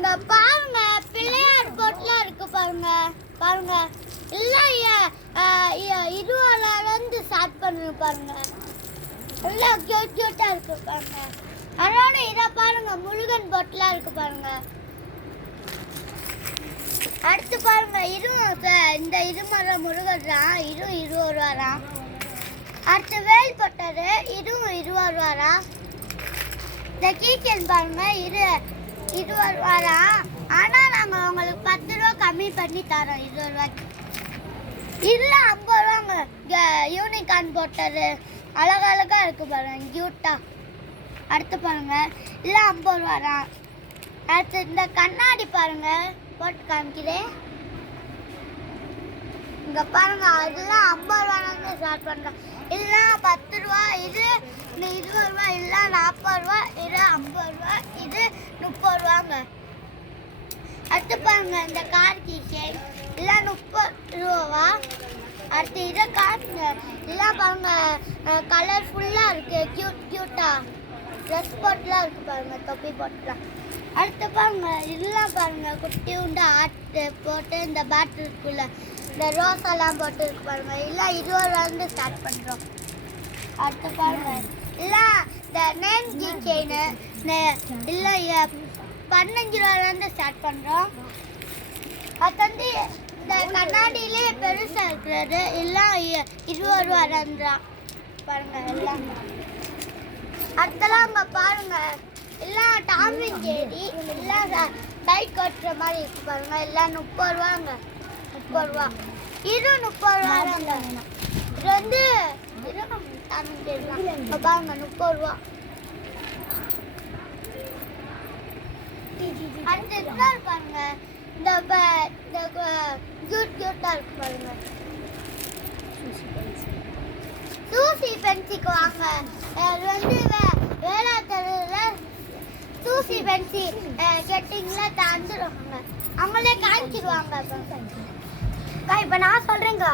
இங்க பாருங்க பிள்ளையார் போட்லாம் இருக்கு பாருங்க பாருங்க எல்லாம் 20 ஸ்டார்ட் பண்ணுங்க பாருங்க எல்லாம் கியூட்டா இருக்கு பாருங்க. அதோட இதை பாருங்க முருகன் போட்லாம் இருக்கு பாருங்க. அடுத்து பாருங்க இந்த இருமர முருகன் தான் 20 ரூபாராம். அடுத்து வேல் போட்டாரு 20 ரூபாராம். இந்த கீச்சன் பாருங்க 20 ரூபாராம். ஆனா நாங்க உங்களுக்கு 10 ரூபா கம்மி பண்ணி தரோம் 20 ரூபாய்க்கு. இல்ல 50 ரூபாங்க. யூனிகார்ன் போட்டது அழகழகா இருக்கு பாருங்க கியூட்டா. அடுத்து பாருங்க இல்ல 50 ரூபாராம். அடுத்து இந்த கண்ணாடி பாருங்க போட்டு காமிக்கிறேன். இங்க பாருங்க அதெல்லாம் 50 ரூபாய்க்கு ஸ்டார்ட் பண்றோம். இல்ல 10 ரூபா இது 20 ரூபா இல்ல 40 ரூபா இது 50 ரூபா இது 30 ரூபாங்க. அடுத்து பாருங்க இந்த கார் கீச்சேன் இல்ல 30 ரூபா. அடுத்து இதை காட்டுங்க இல்ல பாருங்க கலர்ஃபுல்லா இருக்கு கியூட்டா ட்ரெஸ் போட்டுலாம் இருக்கு பாருங்க தொப்பி போட்டுலாம். அடுத்து பாருங்க இதெல்லாம் பாருங்க குட்டி உண்டு ஆட்டு போட்டு இந்த பேட்டரிக்குள்ள இந்த ரோஸெல்லாம் போட்டு இருக்கு பாருங்க. இல்லை 20 ரூபாயிலிருந்து ஸ்டார்ட் பண்ணுறோம். அடுத்து பாருங்க இல்லை இந்த நேம் கீ செயின் இல்லை 15 ரூபாயிலேருந்து ஸ்டார்ட் பண்ணுறோம். அது வந்து இந்த கண்ணாடியிலே பெருசாக இருக்கிறது எல்லாம் 20 ரூபாய்தான் பாருங்க எல்லாம். அடுத்தலாம் அங்கே பாருங்க எல்லாம் டாமிங் ஜெரி எல்லாம் பைக் ஓட்டுற மாதிரி இருக்கு பாருங்க எல்லாம் 30 ரூபாங்க. 30 ரூபா இது 30 ரூபாங்க. இது வந்து டாமிங் ஜெரி பாருங்க 30 ரூபா. அடுத்து பாருங்க இந்த கியூட்டா இருக்கு பாருங்க. சூசி பென்சிக்கு வாங்க. அது வந்து வேளாத்தூரில் சூசி பென்சி கெட்டிங்ல தந்துடுவாங்க. அவங்களே காமிச்சிடுவாங்க. இப்போ நான் சொல்றேங்க